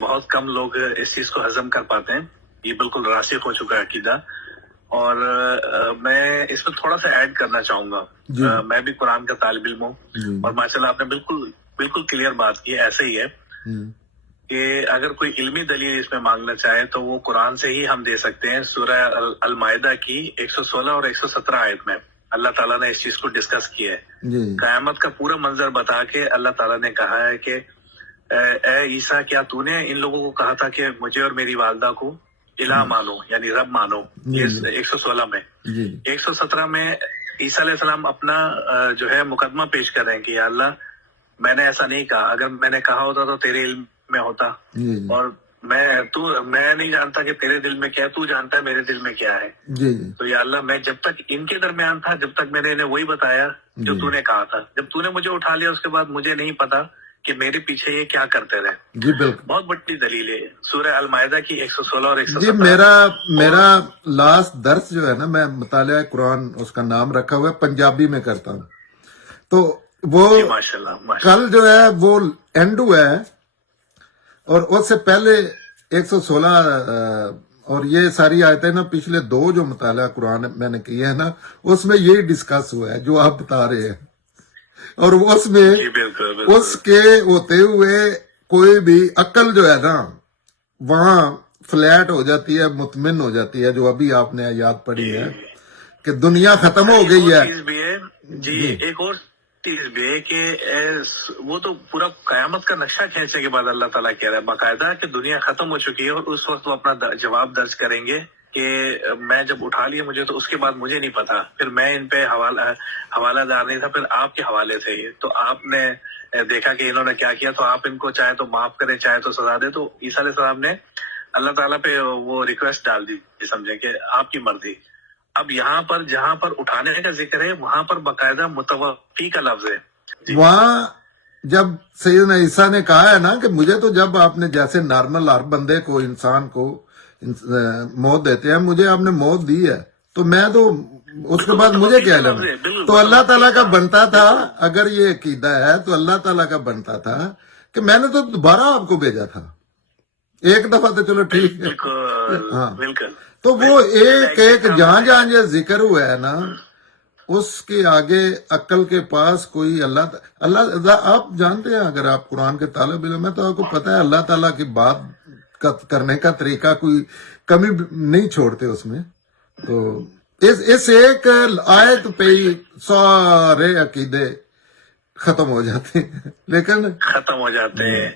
بہت کم لوگ اس چیز کو ہضم کر پاتے ہیں. یہ بالکل راسخ ہو چکا ہے عقیدہ. اور میں اس میں تھوڑا سا ایڈ کرنا چاہوں گا. میں بھی قرآن کا طالب علم ہوں اور ماشاء اللہ آپ نے بالکل کلیئر بات کی. ایسے ہی ہے کہ اگر کوئی علمی دلیل اس میں مانگنا چاہے تو وہ قرآن سے ہی ہم دے سکتے ہیں. سورہ المائدہ کی 116 اور 117 آیت میں اللہ تعالیٰ نے اس چیز کو ڈسکس کیا ہے. قیامت کا پورا منظر بتا کے اللہ تعالیٰ نے کہا ہے کہ اے عیسیٰ کیا تو نے ان لوگوں کو کہا تھا کہ مجھے اور میری والدہ کو الہ مانو یعنی رب مانو. یہ 116 میں. 117 میں عیسیٰ علیہ السلام اپنا جو ہے مقدمہ پیش کر رہے ہیں کہ یا اللہ میں نے ایسا نہیں کہا. اگر میں نے کہا ہوتا تو تیرے علم میں ہوتا اور میں نہیں جانتا کہ تیرے دل میں کیا ہے. تو جانتا ہے میرے دل میں کیا ہے. تو یا اللہ میں جب تک ان کے درمیان تھا جب تک میں نے انہیں وہی بتایا جو تو نے کہا تھا. جب تو نے مجھے اٹھا لیا اس کے بعد مجھے نہیں پتا کہ میرے پیچھے یہ کیا کرتے رہے. جی بالکل بہت بڑی دلیل ہے سورہ المائدہ کی 116 اور 117. جی میرا لاسٹ درس جو ہے نا میں مطالعہ قرآن اس کا نام رکھا ہوا ہے پنجابی میں کرتا ہوں. تو وہ کل جو ہے وہ اینڈ ہوا ہے اور اس سے پہلے 116 اور یہ ساری آیتیں نا پچھلے 2 جو مطالعہ قرآن میں نے کیے ہیں نا اس میں یہی ڈسکس ہوا ہے جو آپ بتا رہے ہیں. اور اس میں اس کے ہوتے ہوئے کوئی بھی عقل جو ہے نا وہاں فلیٹ ہو جاتی ہے مطمئن ہو جاتی ہے. جو ابھی آپ نے یاد پڑھی ہے کہ دنیا ختم ہو گئی ہے. جی ایک اور چیز بھی ہے کہ وہ تو پورا قیامت کا نقشہ کھینچنے کے بعد اللہ تعالیٰ کہہ رہا ہے باقاعدہ کہ دنیا ختم ہو چکی ہے اور اس وقت وہ اپنا جواب درج کریں گے کہ میں جب اٹھا لیا مجھے تو اس کے بعد مجھے نہیں پتا. پھر میں ان پہ حوالہ دار نہیں تھا. پھر آپ کے حوالے تھے یہ. تو آپ نے دیکھا کہ انہوں نے کیا کیا تو آپ ان کو چاہے تو معاف کریں چاہے تو سزا دے. تو عیسیٰ علیہ السلام نے اللہ تعالیٰ پہ وہ ریکویسٹ ڈال دی سمجھے کہ آپ کی مرضی. اب یہاں پر جہاں پر اٹھانے کا ذکر ہے وہاں پر باقاعدہ متوفی کا لفظ ہے. وہاں جب سیدنا عیسیٰ نے کہا ہے نا کہ مجھے تو جب آپ نے جیسے نارمل ہر بندے کو انسان کو موت دیتے ہیں مجھے آپ نے موت دی ہے تو میں تو اس کے بعد مجھے کیا لینا. تو اللہ تعالیٰ کا بنتا تھا اگر یہ عقیدہ ہے تو اللہ تعالیٰ کا بنتا تھا کہ میں نے تو دوبارہ آپ کو بھیجا تھا. ایک دفعہ تو چلو ٹھیک ہے ہاں. تو وہ ایک جہاں یہ ذکر ہوا ہے نا اس کے آگے عقل کے پاس کوئی اللہ آپ جانتے ہیں اگر آپ قرآن کے طالب علم ہے تو آپ کو پتا ہے اللہ تعالیٰ کی بات کرنے کا طریقہ کوئی کمی نہیں چھوڑتے اس میں. تو اس ایک آیت پہ ہی سارے عقیدے ختم ہو جاتے ہیں لیکن ختم ہو جاتے ہیں.